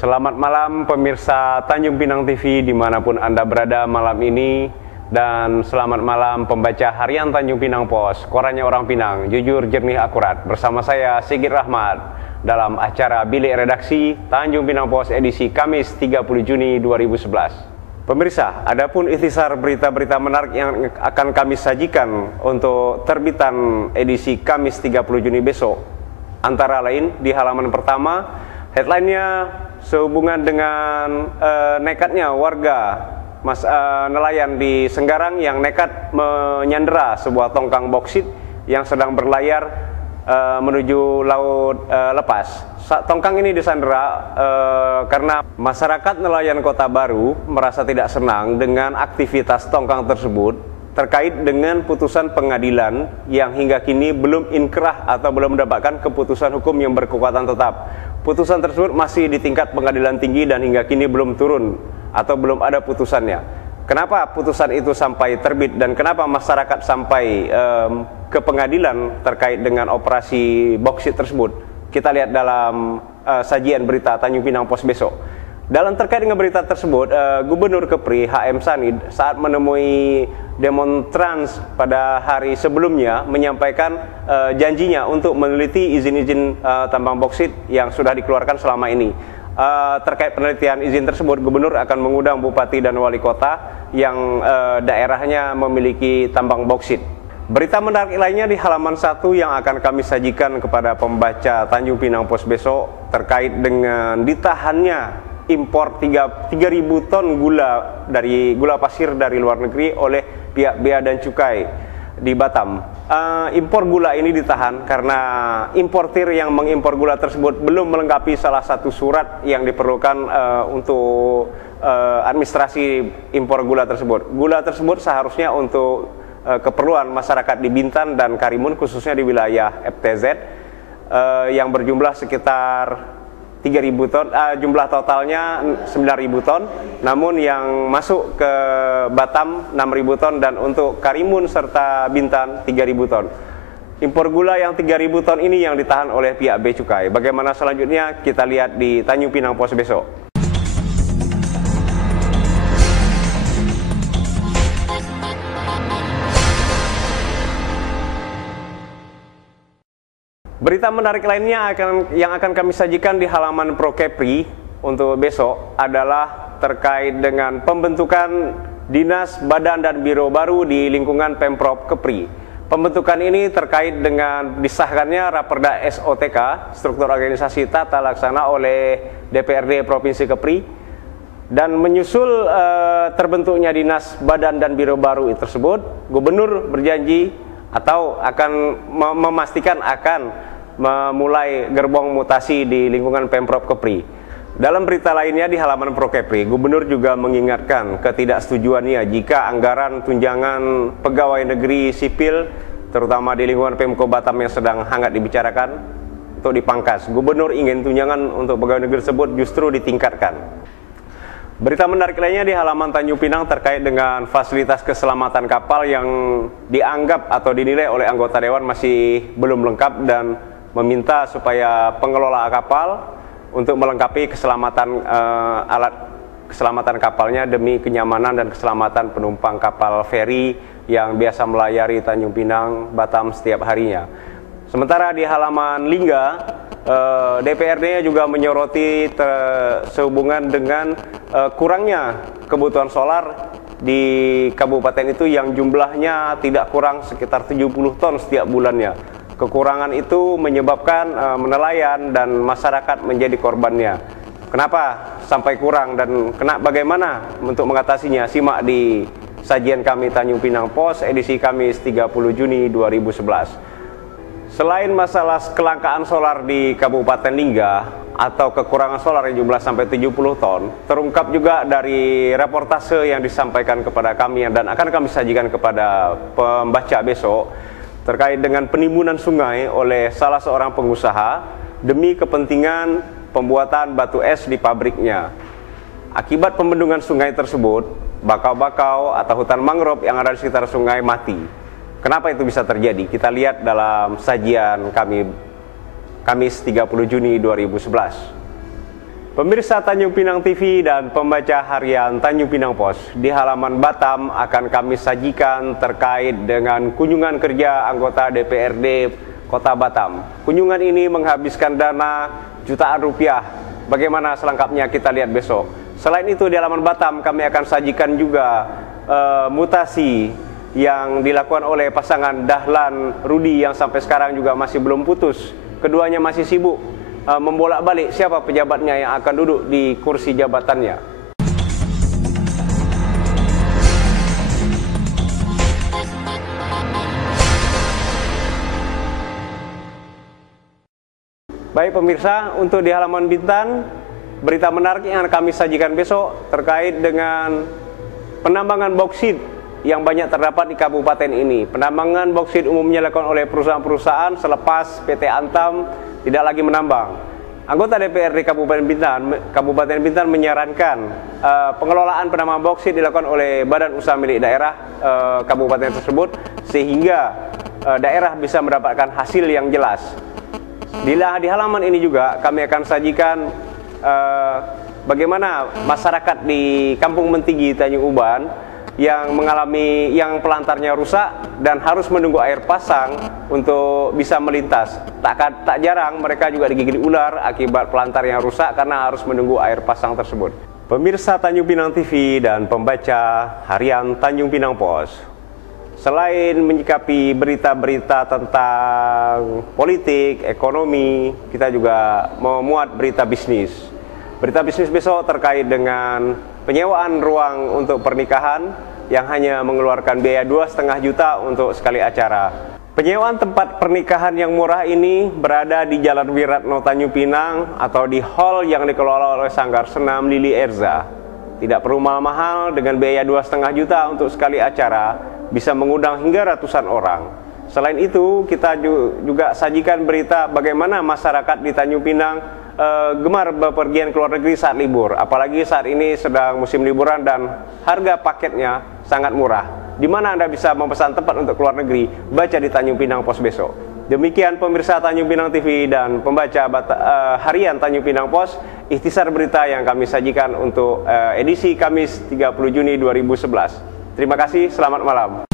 Selamat malam pemirsa Tanjung Pinang TV dimanapun Anda berada malam ini. Dan selamat malam pembaca harian Tanjung Pinang Pos, korannya orang Pinang, jujur, jernih, akurat. Bersama saya Sigit Rahmat dalam acara Bilik Redaksi Tanjung Pinang Pos edisi Kamis 30 Juni 2011. Pemirsa, adapun ikhtisar berita-berita menarik yang akan kami sajikan untuk terbitan edisi Kamis 30 Juni besok, antara lain di halaman pertama, headline-nya sehubungan dengan nekatnya warga nelayan di Senggarang yang nekat menyandera sebuah tongkang boksit yang sedang berlayar menuju laut lepas. Tongkang ini disandera karena masyarakat nelayan Kota Baru merasa tidak senang dengan aktivitas tongkang tersebut terkait dengan putusan pengadilan yang hingga kini belum inkrah atau belum mendapatkan keputusan hukum yang berkekuatan tetap. Putusan tersebut masih di tingkat pengadilan tinggi dan hingga kini belum turun atau belum ada putusannya. Kenapa putusan itu sampai terbit dan kenapa masyarakat sampai ke pengadilan terkait dengan operasi boksit tersebut? Kita lihat dalam sajian berita Tanjung Pinang Pos besok. Dalam terkait dengan berita tersebut, Gubernur Kepri HM Sanid saat menemui demonstrans pada hari sebelumnya menyampaikan janjinya untuk meneliti izin-izin tambang boksit yang sudah dikeluarkan selama ini. Terkait penelitian izin tersebut, Gubernur akan mengundang Bupati dan Wali Kota yang daerahnya memiliki tambang boksit. Berita menarik lainnya di halaman 1 yang akan kami sajikan kepada pembaca Tanjung Pinang Pos besok terkait dengan ditahannya impor 3.000 ton gula pasir dari luar negeri oleh pihak Bea dan Cukai di Batam. Impor gula ini ditahan karena importir yang mengimpor gula tersebut belum melengkapi salah satu surat yang diperlukan untuk administrasi impor gula tersebut. Gula tersebut seharusnya untuk keperluan masyarakat di Bintan dan Karimun, khususnya di wilayah FTZ, yang berjumlah sekitar 3.000 ton, jumlah totalnya 9.000 ton, namun yang masuk ke Batam 6.000 ton dan untuk Karimun serta Bintan 3.000 ton. Impor gula yang 3.000 ton ini yang ditahan oleh pihak Bea Cukai. Bagaimana selanjutnya kita lihat di Tanjung Pinang Pos besok. Berita menarik lainnya yang akan kami sajikan di halaman Pro Kepri untuk besok adalah terkait dengan pembentukan dinas, badan, dan biro baru di lingkungan Pemprov Kepri. Pembentukan ini terkait dengan disahkannya Raperda SOTK, struktur organisasi tata laksana oleh DPRD Provinsi Kepri, dan menyusul terbentuknya dinas, badan, dan biro baru tersebut, Gubernur berjanji atau akan memastikan akan memulai gerbong mutasi di lingkungan Pemprov Kepri. Dalam berita lainnya di halaman Pro Kepri, Gubernur juga mengingatkan ketidaksetujuannya jika anggaran tunjangan pegawai negeri sipil, terutama di lingkungan Pemko Batam yang sedang hangat dibicarakan, untuk dipangkas. Gubernur ingin tunjangan untuk pegawai negeri tersebut justru ditingkatkan. Berita menarik lainnya di halaman Tanjung Pinang terkait dengan fasilitas keselamatan kapal yang dianggap atau dinilai oleh anggota Dewan masih belum lengkap dan meminta supaya pengelola kapal untuk melengkapi keselamatan alat keselamatan kapalnya demi kenyamanan dan keselamatan penumpang kapal feri yang biasa melayari Tanjung Pinang, Batam setiap harinya. Sementara di halaman Lingga, DPRD-nya juga menyoroti sehubungan dengan kurangnya kebutuhan solar di kabupaten itu yang jumlahnya tidak kurang sekitar 70 ton setiap bulannya. Kekurangan itu menyebabkan nelayan dan masyarakat menjadi korbannya. Kenapa sampai kurang dan bagaimana untuk mengatasinya? Simak di sajian kami Tanjung Pinang Pos edisi Kamis 30 Juni 2011. Selain masalah kelangkaan solar di Kabupaten Lingga atau kekurangan solar yang jumlah sampai 70 ton, terungkap juga dari reportase yang disampaikan kepada kami dan akan kami sajikan kepada pembaca besok terkait dengan penimbunan sungai oleh salah seorang pengusaha demi kepentingan pembuatan batu es di pabriknya. Akibat pembendungan sungai tersebut, bakau-bakau atau hutan mangrove yang ada di sekitar sungai mati. Kenapa itu bisa terjadi? Kita lihat dalam sajian kami Kamis 30 Juni 2011. Pemirsa Tanjung Pinang TV dan pembaca harian Tanjung Pinang Pos, di halaman Batam akan kami sajikan terkait dengan kunjungan kerja anggota DPRD Kota Batam. Kunjungan ini menghabiskan dana jutaan rupiah. Bagaimana selengkapnya kita lihat besok. Selain itu di halaman Batam kami akan sajikan juga mutasi yang dilakukan oleh pasangan Dahlan Rudi yang sampai sekarang juga masih belum putus. Keduanya masih sibuk membolak-balik siapa pejabatnya yang akan duduk di kursi jabatannya. Baik pemirsa, untuk di halaman Bintan, berita menarik yang akan kami sajikan besok terkait dengan penambangan bauksit yang banyak terdapat di kabupaten ini. Penambangan bauksit umumnya dilakukan oleh perusahaan-perusahaan selepas PT Antam tidak lagi menambang. Anggota DPRD Kabupaten Bintan menyarankan pengelolaan penambangan bauksit dilakukan oleh badan usaha milik daerah kabupaten tersebut sehingga daerah bisa mendapatkan hasil yang jelas. Di halaman ini juga kami akan sajikan bagaimana masyarakat di Kampung Mentigi Tanjung Uban yang pelantarnya rusak dan harus menunggu air pasang untuk bisa melintas. Tak jarang mereka juga digigit ular akibat pelantar yang rusak karena harus menunggu air pasang tersebut. Pemirsa Tanjung Pinang TV dan pembaca harian Tanjung Pinang Pos, selain menyikapi berita-berita tentang politik, ekonomi, kita juga memuat berita bisnis. Berita bisnis besok terkait dengan penyewaan ruang untuk pernikahan yang hanya mengeluarkan biaya 2,5 juta untuk sekali acara. Penyewaan tempat pernikahan yang murah ini berada di Jalan Wiratno Tanjung Pinang atau di hall yang dikelola oleh Sanggar Senam Lili Erza. Tidak perlu mahal-mahal, dengan biaya 2,5 juta untuk sekali acara bisa mengundang hingga ratusan orang. Selain itu, kita juga sajikan berita bagaimana masyarakat di Tanjung Pinang gemar bepergian ke luar negeri saat libur. Apalagi saat ini sedang musim liburan dan harga paketnya sangat murah. Di mana Anda bisa memesan tempat untuk keluar negeri? Baca di Tanjung Pinang Pos besok. Demikian pemirsa Tanjung Pinang TV dan pembaca harian Tanjung Pinang Pos, ikhtisar berita yang kami sajikan untuk edisi Kamis 30 Juni 2011. Terima kasih, selamat malam.